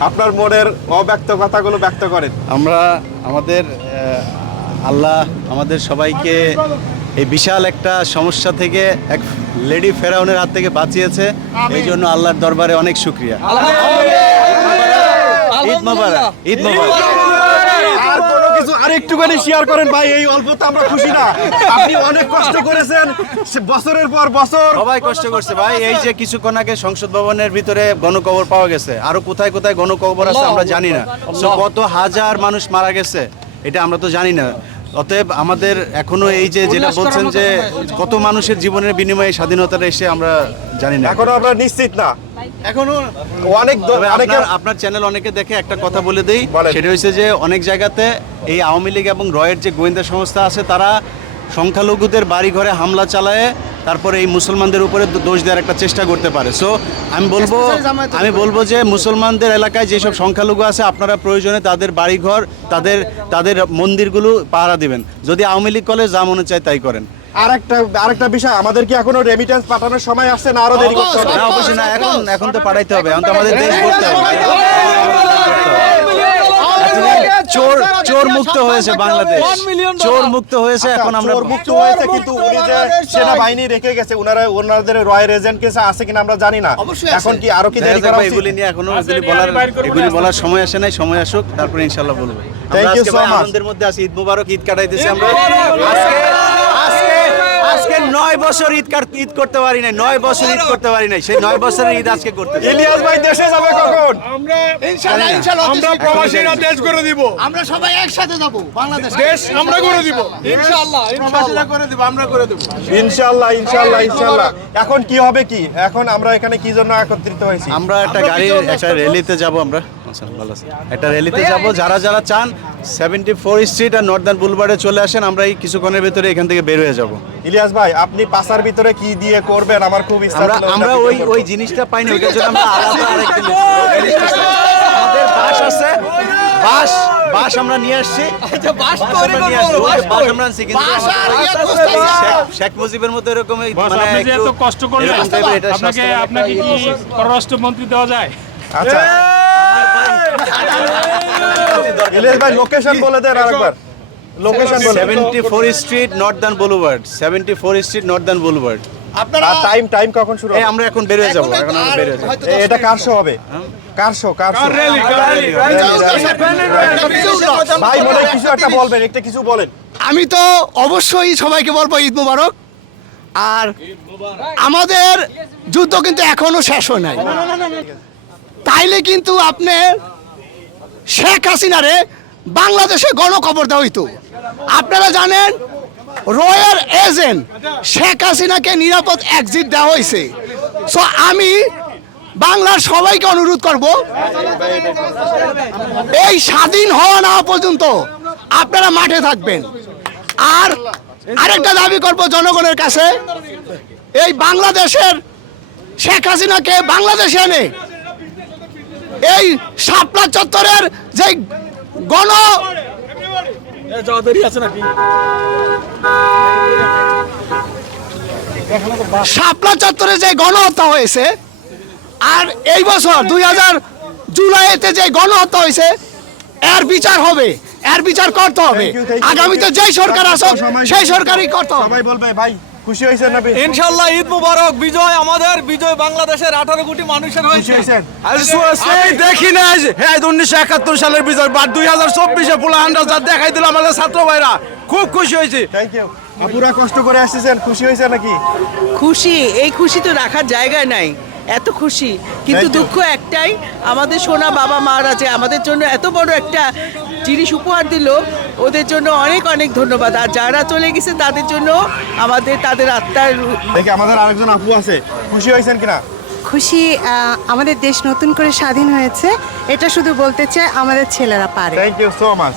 আপনার মনের অব্যক্ত কথাগুলো ব্যক্ত করেন। আমরা আমাদের আল্লাহ আমাদের সবাইকে এই বিশাল একটা সমস্যা থেকে এক লেডি ফেরাউনের হাত থেকে বাঁচিয়েছে। এই জন্য আল্লাহর দরবারে অনেক শুক্রিয়া। ঈদ মোবারক। ঈদ মোবারক। আর আরেকটুখানি শেয়ার করেন ভাই এই অল্পতে আমরা খুশি না। আপনি অনেক কষ্ট করেছেন। বছরের পর বছর। সবাই কষ্ট করছে ভাই এই যে কিছুক্ষণ আগে সংসদ ভবনের ভিতরে গণকবর পাওয়া গেছে। আরও কোথায় কোথায় গণকবর আছে আমরা জানি না। কত হাজার মানুষ মারা গেছে এটা আমরা তো জানি না। অতএব আমাদের এখনও এই যে যেটা বলছেন যে কত মানুষের জীবনের বিনিময়ে স্বাধীনতাটা এসে আমরা জানি না। এখনও আমরা নিশ্চিত না। এখনও অনেক আপনার চ্যানেল অনেকে দেখে একটা কথা বলে দেই। সেটা হচ্ছে যে অনেক জায়গাতে এই আওয়ামী লীগ এবং রয়ের যে গোয়েন্দা সংস্থা আছে তারা সংখ্যালঘুদের বাড়ি ঘরে হামলা চালায় তারপরে এই মুসলমানদের উপরে দোষ দেওয়ার একটা চেষ্টা করতে পারে। সো আমি বলব আমি বলব যে মুসলমানদের এলাকায় যেসব সংখ্যালঘু আছে আপনারা প্রয়োজনে তাদের বাড়িঘর তাদের তাদের মন্দিরগুলো পাহারা দিবেন। যদি আওয়ামী লীগ কলেজ যা মনে চায় তাই করেন। আরেকটা আরেকটা বিষয় আমাদের কি এখনও রেমিটেন্স পাঠানোর সময় আসছে না আরও দেরি করতে হবে? না অবশ্যই না এখন এখন তো পাঠাইতে হবে এখন তো আমাদের দেশ করতে হবে। চোর মুক্ত হয়েছে বাংলাদেশ। চোর মুক্ত হয়েছে এখন আমরা চোর মুক্ত হয়েছে কিন্তু উনি যে সেনাবাহিনী রেখে গেছে ওনারা ওনাদের রয়্যাল এজেন্ট কেসে আছে কিনা আমরা জানি না। এখন কি আরও কি দেরি করা উচিত? এগুলি নিয়ে এখনও এগুলি বলার এগুলি বলার সময় আসে নাই সময় আসুক তারপরে ইনশাআল্লাহ বলব। আমরা ইউ সো আজকে so আনন্দের মধ্যে আছি ঈদ মুবারক ঈদ কাটাইতেছি আমরা। আজকে আজকে নয় বছর ঈদ কাট ঈদ করতে পারি নাই নয় বছর ঈদ করতে পারি নাই সেই নয় বছরের ঈদ আজকে করতে ইলিয়াস ভাই দেশে যাবে কখন? আমরা ইনশাআল্লাহ ইনশাআল্লাহ আমরা প্রবাসীরা দেশ করে দিব। আমরা সবাই একসাথে যাব বাংলাদেশ। দেশ আমরা করে দিব। ইনশাআল্লাহ ইনশাআল্লাহ করে দিব আমরা করে দেব। ইনশাআল্লাহ ইনশাআল্লাহ ইনশাআল্লাহ। এখন কি হবে কি? এখন আমরা এখানে কি জন্য একত্রিত হয়েছি? আমরা একটা গাড়ি একটা র্যালিতে যাব আমরা। একটা র্যালিতে যাব যারা যারা চান সেভেন্টি ফোর স্ট্রিট আর নর্দার্ন বুলবার্ডে চলে আসেন আমরা এই কিছুক্ষণের ভেতরে এখান থেকে বের হয়ে যাব। ইলিয়াস ভাই আপনি পাশার ভিতরে কি দিয়ে করবেন? আমার খুব ইচ্ছা আমরা আমরা ওই ওই জিনিসটা পাই না ওইটার জন্য আমরা আলাদা চাই। আমাদের বাস আছে। বাস বাস আমরা নিয়ে আসছি। বাস আমরা নিয়ে আসছি। বাস আমরা আনছি কিন্তু শেখ- মুজিবের মতো এরকম মানে আপনি যে এত কষ্ট করলেন আপনাকে আপনাকে কি পররাষ্ট্রমন্ত্রী দেওয়া যায়? আচ্ছা। ইলিয়াস ভাই লোকেশন বলে দেন আরেকবার। লোকেশন বলে seventy four street northern seventy four street northern boulevard আপনারা টাইম টাইম কখন শুরু এই হবে আমরা এখন বের হয়ে যাব এখন আমরা বের হয়ে যাব এটা কার শো হবে কার শো কার শো ভাই মনে কিছু একটা বলবেন একটা কিছু বলেন আমি তো অবশ্যই সবাইকে বলব ঈদ মুবারক আর আমাদের যুদ্ধ কিন্তু এখনও শেষ হয় নাই তাইলে কিন্তু আপনি শেখ হাসিনারে বাংলাদেশে গণখবর দেওয়া হইতো। আপনারা জানেন রয়ের এজেন্ট শেখ হাসিনাকে নিরাপদ এক্সিট দেওয়া হয়েছে সো আমি বাংলার সবাইকে অনুরোধ করব, এই স্বাধীন হওয়া না পর্যন্ত আপনারা মাঠে থাকবেন। আর আরেকটা দাবি করব জনগণের কাছে, এই বাংলাদেশের শেখ হাসিনাকে বাংলাদেশে এনে, এই শাপলা চত্বরের যে গণ। শাপলা চত্বরে যে গণহত্যা হয়েছে আর এই বছর দুই হাজার জুলাইতে যে গণহত্যা হয়েছে এর বিচার হবে এর বিচার করতে হবে. আগামীতে যেই সরকার আসুক সেই সরকারই করতে হবে। সবাই বলবে ভাই খুশি হয়েছেন না ইনশাল্লাহ ঈদ মুবারক বিজয় আমাদের বিজয় বাংলাদেশের আঠারো কোটি মানুষের হয়েছে। দেখি না হ্যাঁ উনিশশো একাত্তর সালের বিজয় বা দুই হাজার চব্বিশে পোলা হান্ড্রেড যা দেখাই দিল আমাদের ছাত্র ভাইরা। খুব খুশি হয়েছে। থ্যাংক ইউ আপুরা কষ্ট করে আসছেন খুশি হয়েছে নাকি? খুশি এই খুশি তো রাখার জায়গায় নাই এত খুশি। কিন্তু দুঃখ একটাই আমাদের সোনা বাবা মারা যে আমাদের জন্য এত বড় একটা জিনিস উপহার দিল ওদের জন্য অনেক অনেক ধন্যবাদ। আর যারা চলে গেছে তাদের জন্য আমাদের তাদের আত্মার দেখি আমাদের আরেকজন আপু আছে। খুশি হয়েছেন কিনা? খুশি আহ, আমাদের দেশ নতুন করে স্বাধীন হয়েছে। এটা শুধু বলতে চাই আমাদের ছেলেরা পারে। Thank you so much